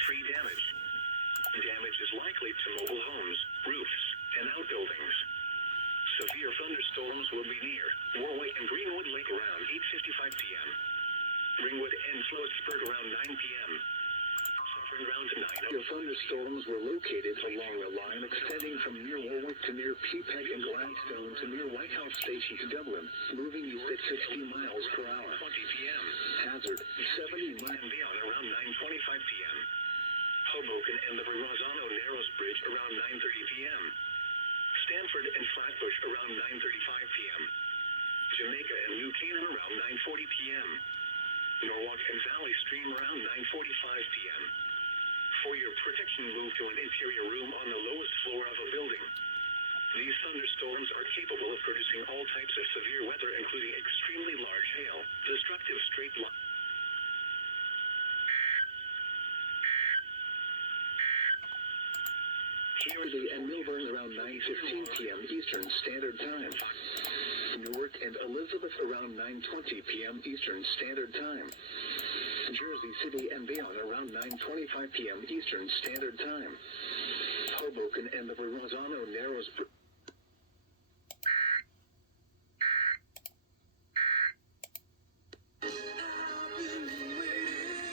hail-free damage. Damage is likely to mobile homes, roofs, and outbuildings. Severe thunderstorms will be near Warwick and Greenwood Lake around 8:55 p.m. Ringwood and Sloatsburg around 9 p.m. Suffering around 9. The thunderstorms were located along a line extending from near Warwick to near Peapeg and Gladstone to near White House Station to Dublin, moving east at 60 miles per hour. 20 p.m. Hazard 70 miles. And beyond around 9:25 p.m. Hoboken and the Verrazano Narrows Bridge around 9:30 p.m. Stamford and Flatbush around 9:35 p.m. Jamaica and New Canaan around 9:40 p.m. Norwalk and Valley Stream around 9:45 p.m. For your protection, move to an interior room on the lowest floor of a building. These thunderstorms are capable of producing all types of severe weather, including extremely large hail, destructive straight line. Jersey and Milburn around 9:15 p.m. Eastern Standard Time. Newark and Elizabeth around 9:20 p.m. Eastern Standard Time. Jersey City and beyond around 9:25 p.m. Eastern Standard Time. Hoboken and the Verrazano Narrows